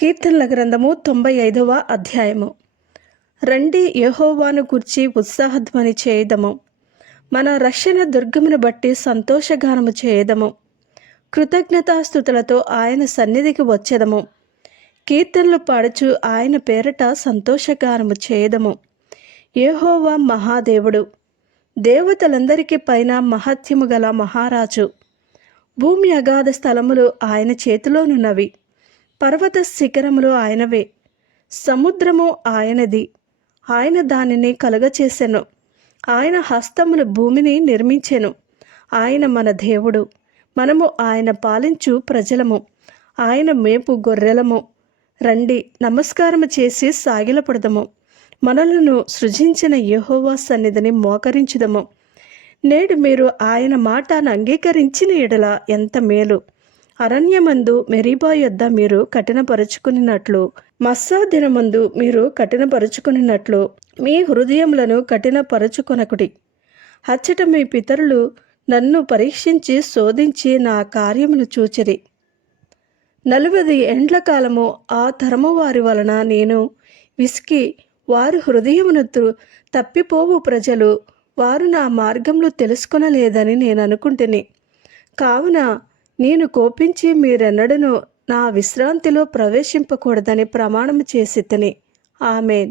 కీర్తనల గ్రంథము తొంభై ఐదవ అధ్యాయము. రండి యహోవాను గూర్చి ఉత్సాహధ్వని చేయదము. మన రక్షణ దుర్గమును బట్టి సంతోషగానము చేయదము. కృతజ్ఞతాస్థుతులతో ఆయన సన్నిధికి వచ్చేదము. కీర్తనలు పాడుచు ఆయన పేరట సంతోషగానము చేయదము. యహోవా మహాదేవుడు దేవతలందరికీ పైన మహత్యము గల మహారాజు భూమి అగాధ స్థలములు ఆయన చేతిలోనున్నవి. పర్వత శిఖరములు ఆయనవే. సముద్రము ఆయనది. ఆయన దానిని కలుగచేసెను. ఆయన హస్తములు భూమిని నిర్మించెను. ఆయన మన దేవుడు. మనము ఆయన పాలించు ప్రజలము. ఆయన మేపు గొర్రెలము. రండి నమస్కారము చేసి సాగిలపడదము. మనలను సృజించిన యహోవా సన్నిధిని మోకరించుదము. నేడు మీరు ఆయన మాటను అంగీకరించిన ఎడల ఎంత మేలు. అరణ్యమందు మెరీబా యొద్ద మీరు కఠినపరుచుకున్నట్లు మస్సా దినమందు మీరు కఠినపరుచుకున్నట్లు మీ హృదయములను కఠినపరుచుకొనకుడి. అచ్చట మీ పితరులు నన్ను పరీక్షించి శోధించి నా కార్యమును చూచిరి. నలువది ఎండ్ల కాలము ఆ తరము వారి వలన నేను విసికి వారు హృదయమును తప్పిపోవు ప్రజలు వారు నా మార్గంలో తెలుసుకొనలేదని నేను అనుకుంటుని. కావున నేను కోపించి మీరెన్నడను నా విశ్రాంతిలో ప్రవేశింపకూడదని ప్రమాణం చేసి తిని. ఆమెన్.